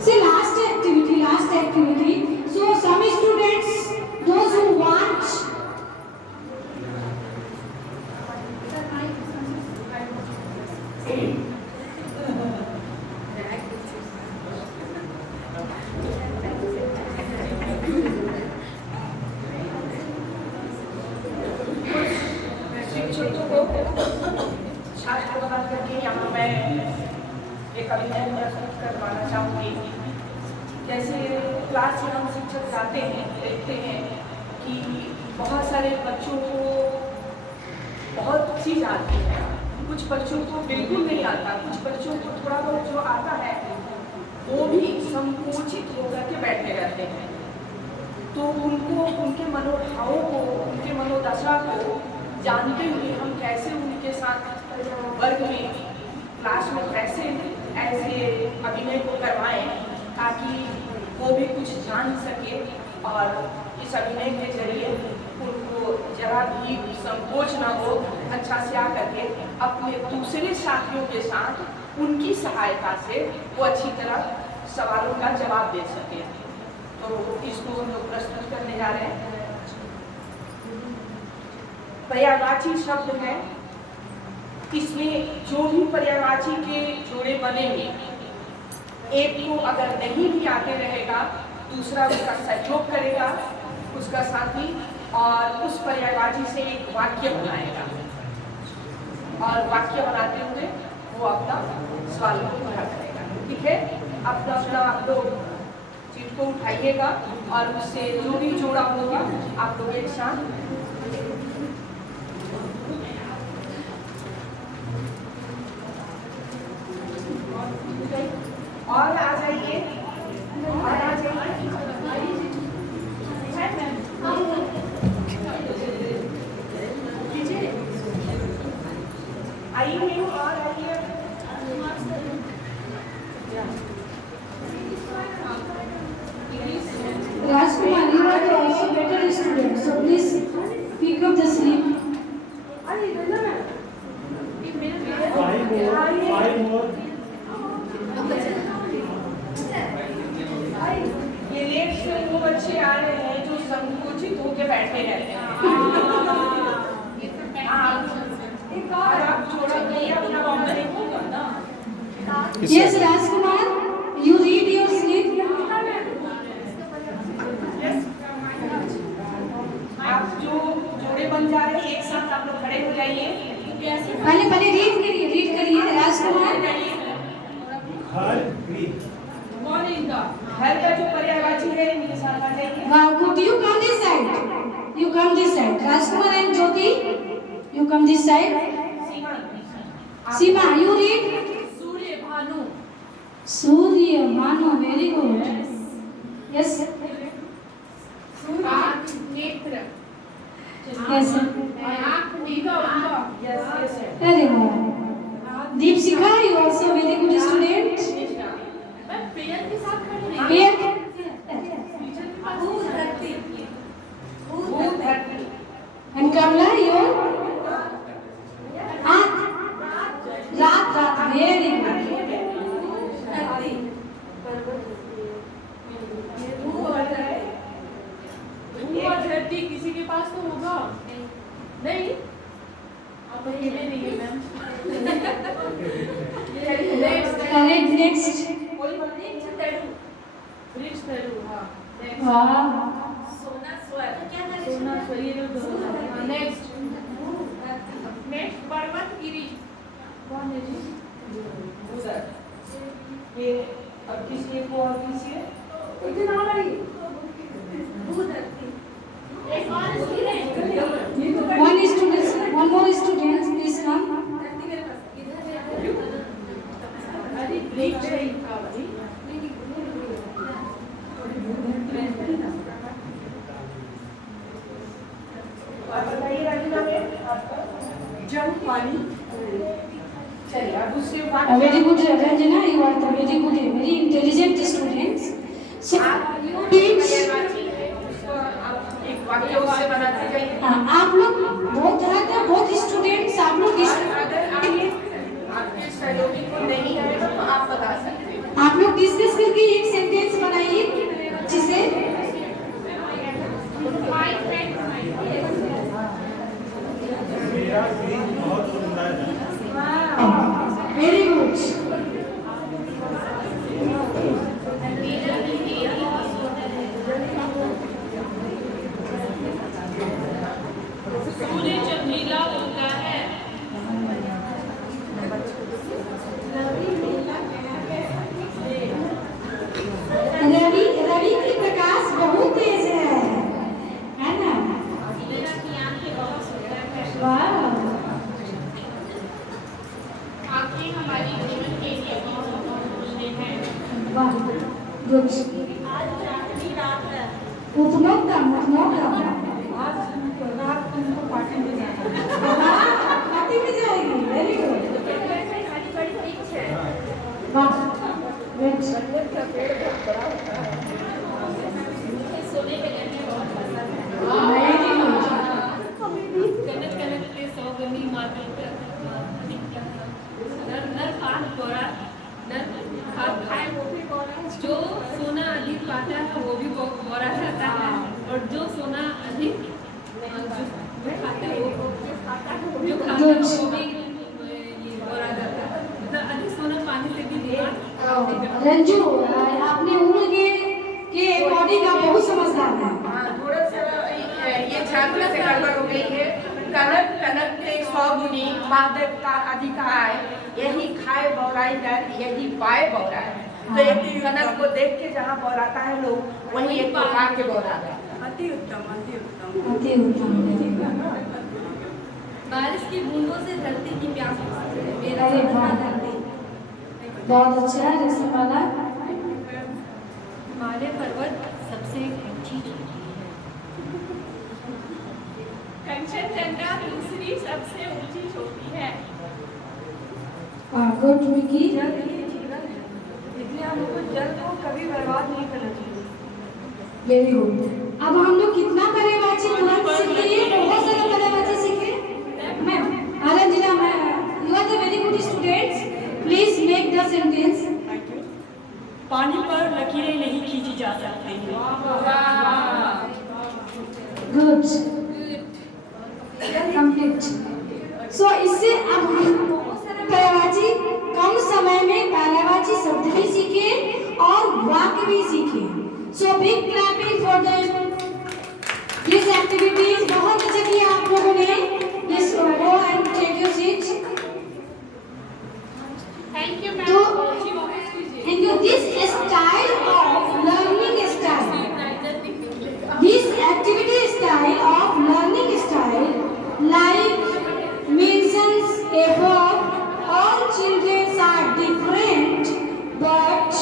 See, last activity. So some students, those who want. छात्र को बात करके यहाँ मैं एक अभियान प्रस्तुत करवाना चाहूँगी. जैसे क्लास में हम शिक्षक जाते हैं, देखते हैं कि बहुत सारे बच्चों को बहुत चीज़ आती है, कुछ बच्चों को बिल्कुल नहीं आता, कुछ बच्चों को थोड़ा बहुत जो आता है वो भी संकोचित होकर के बैठे रहते हैं. तो उनको, उनके मनोभावों को, उनके मनोदशा को जानते हुए हम कैसे उनके साथ वर्ग में, क्लास में कैसे ऐसे अभिनय को करवाएं ताकि वो भी कुछ जान सके और इस अभिनय के जरिए उनको जरा भी संकोच ना हो, अच्छा से आकर के अपने दूसरे साथियों के साथ उनकी सहायता से वो अच्छी तरह सवालों का जवाब दे सके। तो इसको हम लोग प्रस्तुत करने जा रहे हैं। पर्यायवाची शब्द है, इसमें जो भी पर्यायवाची के जोड़े बनेंगे, एक को अगर नहीं भी आते रहेगा, दूसरा उसका सहयोग करेगा, उसका साथी, और उस पर्यायवाची से एक वाक्य बनाएगा और वाक्य बनाते हुए वो अपना सवाल को पूरा करेगा। ठीक है, अपना अपना आप लोग चीज को उठाइएगा और उससे जो भी जोड़ा होगा आप लोग एक साथ और आ जाइए, और आ जाइए। आइए और आइए। Rajkumar, you are also better student, so please pick up the slip. Five more. ये लेट से वो बच्चे आ रहे हैं जो संकुचित होके बैठे रहते हैं। और आप थोड़ा भी अपना कॉमन देखोगे ना। Yes, Rajkumar, you read your slip. आप जो जोड़े बन जा रहे हैं एक साथ आप लोग खड़े हो जाइए। पहले रीड करिए राजकुमार। घर का जो पर्यायवाची है इनके साथ आ जाइए। Good, you come this side. You come this side. Rajkumar and Jyoti, you come this side. Seema, you read. Surya Bhanu, very good. Yes. Yes. Very good. Deepshika, you also very good student. Peer. And Kamla, you? Rat, very good. धरती किसी के पास तो होगा नहीं, आप अकेले नहीं है मैम। Correct, next. वृक्ष तरु, हाँ। Wow. सोना स्वर, ये लोग दोनों। हाँ, नेक्स्ट पर्वत गिरी, कौन है जी? उधर ये अब किसी को और किसी One student, one more student, please come. अरे वृक्ष है इनका भाई। बताइए राजीना में आपका जल पानी। चलिए अब दूसरे वाक्य। Very good, Ranjana. You are the very good, very intelligent students. So, please. एक वाक्य उससे बनाते जाइए। आप लोग बहुत तरह के बहुत स्टूडेंट्स आप लोग अगर आइए आपके सहयोगी को नहीं आएगा तो आप बता सकते हैं। आप लोग डिस्कस करके एक सेंटेंस बनाइए जिसे मेरा ग्रीन बहुत सुंदर है। Very good. सूर्य चमकीला होता है। No problem. आज रात तुमको पार्टी में जाना है। पार्टी में जाएगी, वेरी गुड। वाह, गुड। सोने के लिए बहुत पसंद है। Very good. कनक कनक के सौगंधी मातल पे नर नर खान गोरा नर खान खाए वो भी गोरा, जो सोना अधिक पाता है वो भी गोरा रहता है, और जो सोना अधिक जो खाता है वो जो खाता है वो भी ये गोरा रहता है। मतलब अधिक सोना पानी से भी दिमाग रंजू, आपने उम्र के अकॉर्डिंग आप बहुत समझदार हैं। थोड़ा सा ये छात्र से गड़बड़ हो गई है। कनक कनक के 100 गुनी महादेव का अधिकार, यही खाए बौराई नर, यही पाए बौराई। तो एक कनक को देख के जहाँ बौराता है लोग, वही एक को खा के बौराता है। अति उत्तम, अति उत्तम। अति उत्तम, वेरी गुड। बारिश की बूंदों से धरती की प्यास बुझती है। मेरा अरे सपना वाह। धरती। बहुत अच्छा है रसमाला। हिमालय पर्वत सबसे ऊंची चोटी है। कंचनजंगा दूसरी सबसे ऊंची चोटी है। गुड विकी। जल ही जीवन है, इसलिए हमको जल को कभी बर्बाद नहीं करना चाहिए। Very good. अब हम लोग कितना पर्यायवाची तुरंत सीख लिए, बहुत सारा पर्यायवाची सीखे। Ma'am, Anandila ma'am, you are the very good students. Please make the sentence. पानी पर लकीरें नहीं खींची जा सकती हैं। Good, complete. सो इससे अब हम पर्यायवाची कम समय में पर्यायवाची शब्द भी सीखे और वाक्य भी सीखे। So big clapping for this activities. बहुत अच्छा किया आप लोगों ने। Please go and take your seat. Thank you तो ma'am. and you this style of learning style, this activity style of learning style, like mentions above, all children are different, but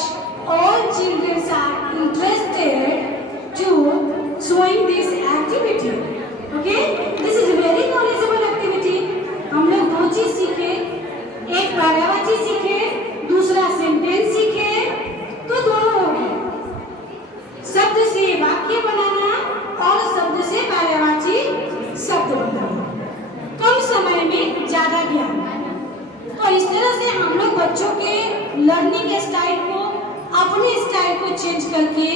all children are interested to showing this activity. Okay, this is very knowledgeable activity. हम लोग दो चीज सीखे, एक पर्यायवाची सीखे, दूसरा सेंटेंस सीखे, तो दोनों हो गए। शब्द से वाक्य बनाना और शब्द से पर्यायवाची शब्द बनाना, कम समय में ज्यादा ज्ञान। तो इस तरह से हम लोग बच्चों के लर्निंग स्टाइल को, अपने स्टाइल को चेंज करके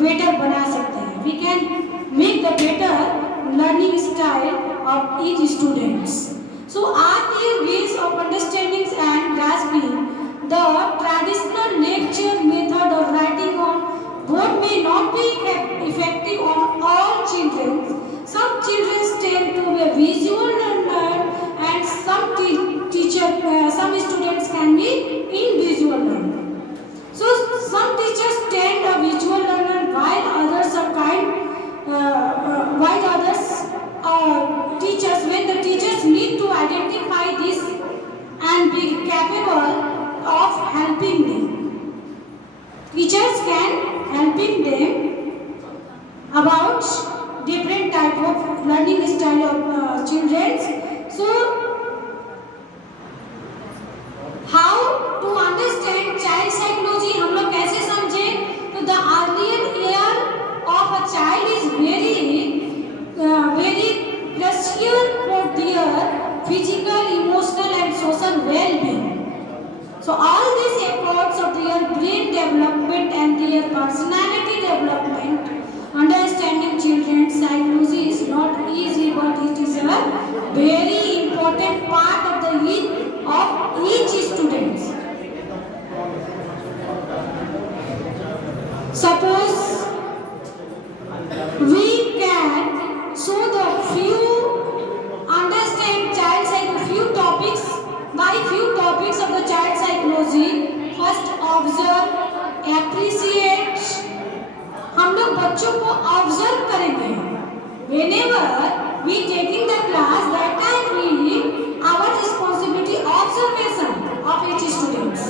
बेटर बना सकते हैं। We can make the better learning style of each students. So are their ways of understanding and grasping the traditional lecture method of writing on board may not be effective on all children. Some children tend to be a visual learner and some some students can be invisual learner. So some teachers tend a visual learner while others are teachers, when the teachers need to identify this and be capable of helping them. Teachers can helping them about different type of learning style of children. So how to understand child psychology, हम लोग कैसे समझे? तो the earlier year of a child is very crucial for their physical, emotional and social well-being. So all these efforts of their brain development and their personality development, understanding children's psychology is not easy, but it is a very important part of each student. Suppose we can show the few understand child psychology, few topics of the child psychology. First, observe, appreciate. हम लोग बच्चों को ऑब्जर्व करेंगे. Whenever we taking the class, that time we our responsibility observation of each students.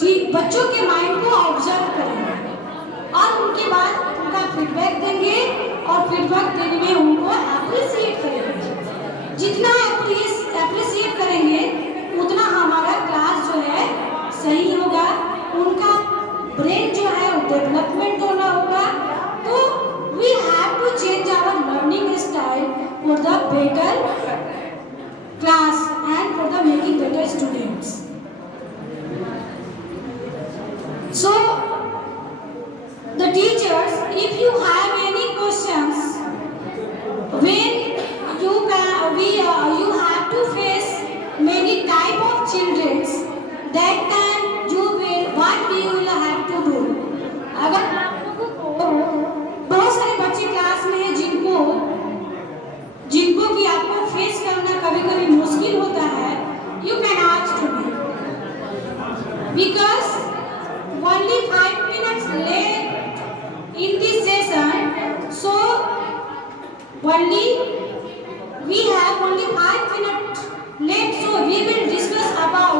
ठीक, बच्चों के माइंड को ऑब्जर्व करेंगे और उनके बाद उनका फीडबैक देंगे और फीडबैक देने में उनको अप्रिशिएट करेंगे। जितना अप्रिशिएट करेंगे उतना हमारा क्लास जो है सही होगा, उनका ब्रेन जो है डेवलपमेंट होना होगा। तो we have to change our learning style for the better class and for the making better students. So the teachers, if you have any questions, when you have to face many type of children, that time what we will have to do. अगर आप लोगों को बहुत सारे बच्चे क्लास में हैं जिनको कि आपको फेस करना कभी कभी मुश्किल होता है, you can ask to me because only 5 minutes late in this session, so only we have only 5 minutes late, so we will discuss about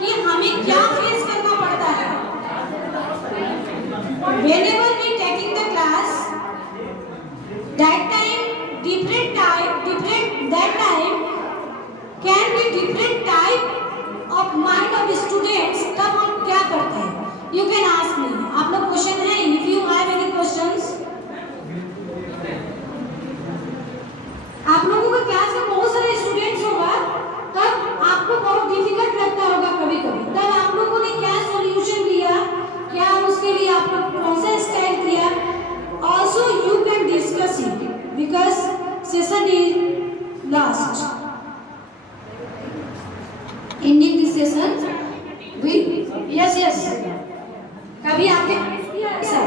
कि हमें क्या फेस करना पड़ता है whenever we taking the class, that time that time can be different type of mind of students, तब हम क्या करते हैं? You can ask me. आप लोग क्वेश्चन है? If you have any questions, आप लोगों का क्लास में बहुत सारे स्टूडेंट्स होगा, तब आपको बहुत डिफिकल्ट लगता होगा कभी-कभी, तब आप लोगों ने क्या सॉल्यूशन दिया, क्या उसके लिए आप लोग कौन सा स्टाइल किया? Also you can discuss it because session is last. Ending this session, we yes. कभी आपने किया ऐसा?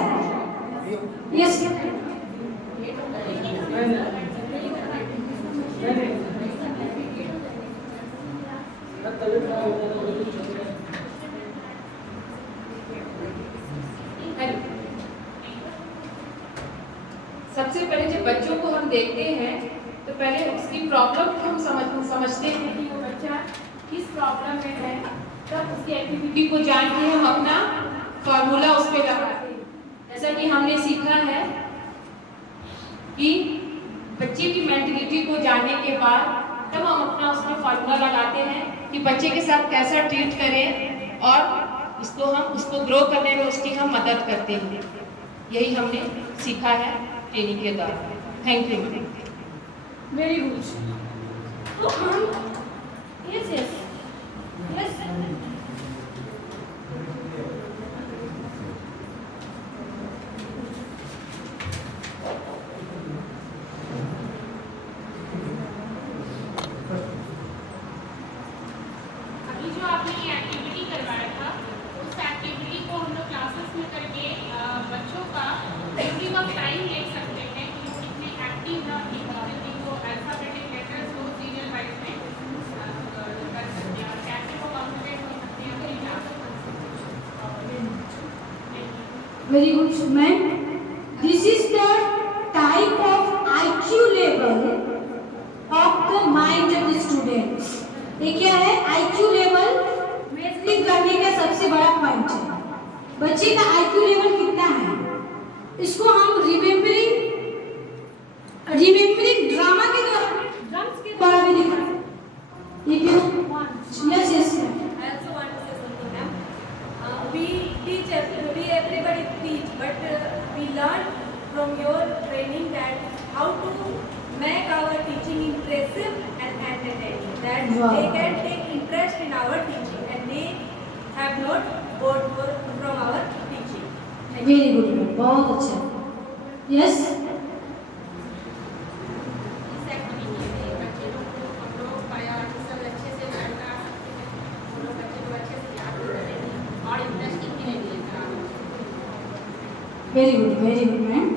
Yes. सबसे पहले जब बच्चों को हम देखते हैं तो पहले उसकी प्रॉब्लम को हम समझते हैं कि वो बच्चा किस प्रॉब्लम में है, तब उसकी एक्टिविटी को जान के हम अपना फार्मूला उस पर लगाते हैं। जैसा कि हमने सीखा है कि बच्चे की मेंटलिटी को जानने के बाद तब हम अपना उसमें फार्मूला लगाते हैं कि बच्चे के साथ कैसा ट्रीट करें और उसको ग्रो करने में उसकी हम मदद करते हैं। यही हमने सीखा है ट्रेनिंग के दौरान। Thank you. Very good. तो हम यस अभी जो आपने ये एक्टिविटी करवाया था, उस एक्टिविटी को हम लोग क्लासेस में करके बच्चों का ड्यूरिंग ऑफ टाइम देख सकते हैं कि वो कितने एक्टिव है, वो अल्फाबेटिक लेटर्स को सीरियल वाइज में कर सकते हैं और कैसे वो कॉन्सेंट्रेट हो सकते हैं अपनी class. Very good ma'am. This is the type of IQ level of the mind of the students. ये क्या है? IQ लेवल मेजरिंग करने का सबसे बड़ा पॉइंट है। बच्चे का IQ लेवल कितना है, इसको हम रिमेम्बरिंग ड्रामा के द्वारा भी दिखा। If you yes. I also want to say something, ma'am. We everybody teach, but we learn from your training that how to make our teaching impressive and entertaining. That Wow. they can take interest in our teaching and they have not bored from our teaching. Thank you. Very good, बहुत अच्छा। यस इस एक्टिविटी से बच्चे लोग को हम लोग बायोलॉजिकल अच्छे से जानना सकते हैं, वो लोग बच्चे को अच्छे से याद करेंगे और इंटरेस्टिंग भी नहीं लेकर आएंगे। Very good ma'am.